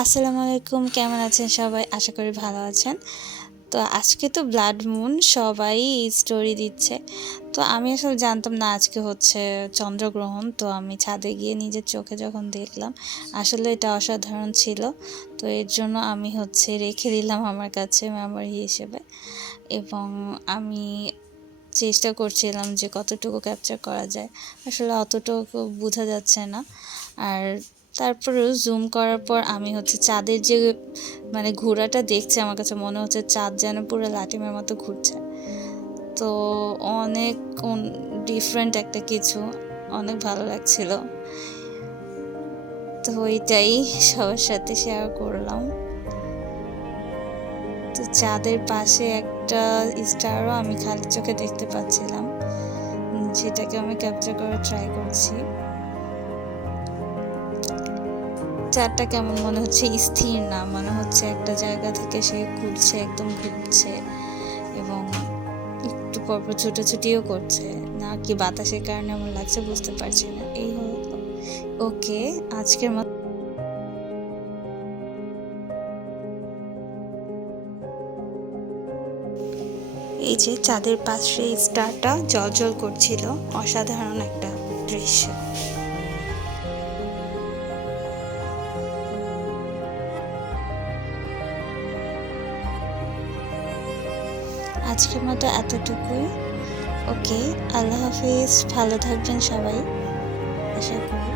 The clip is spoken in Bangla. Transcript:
আসসালামু আলাইকুম, কেমন আছেন সবাই? আশা করি ভালো আছেন। তো আজকে তো ব্লাড মুন, সবাই স্টোরি দিচ্ছে। তো আমি আসলে জানতাম না আজকে হচ্ছে চন্দ্রগ্রহণ। তো আমি ছাদে গিয়ে নিজের চোখে যখন দেখলাম, আসলে এটা অসাধারণ ছিল। তো এর জন্য আমি হচ্ছে রেখে দিলাম আমার কাছে মেমোরি হিসেবে। এবং আমি চেষ্টা করছিলাম যে কতটুকু ক্যাপচার করা যায়। আসলে অতটুকু বোঝা যাচ্ছে না। আর তারপরেও জুম করার পর আমি হচ্ছে চাঁদের যে ঘোরাটা দেখছি, আমার কাছে মনে হচ্ছে চাঁদ যেন পুরো লাটিমের মতো ঘুরছে। তো অনেক ডিফারেন্ট একটা কিছু, অনেক ভালো লাগছিল। তো ওইটাই সবার সাথে শেয়ার করলাম। তো চাঁদের পাশে একটা স্টারও আমি খালি চোখে দেখতে পাচ্ছিলাম, সেটাকে আমি ক্যাপচার করার ট্রাই করছি। চাঁদটা কেমন মনে হচ্ছে, স্থির না, মনে হচ্ছে একটা জায়গা থেকে সে ঘুরছে, একদম ঘুরছে এবং একটু পরপর ছুটোছুটিও করছে, না কি বাতাসের কারণে এমন লাগছে বুঝতে পারছি না। এই হলো ওকে আজকের মতো। এই যে চাঁদের পাশে স্টারটা জ্বলজ্বল করছিল, অসাধারণ একটা দৃশ্য। আজকের মতো এতটুকুই। ওকে, আল্লাহ হাফিজ, ভালো থাকবেন সবাই আশা করি।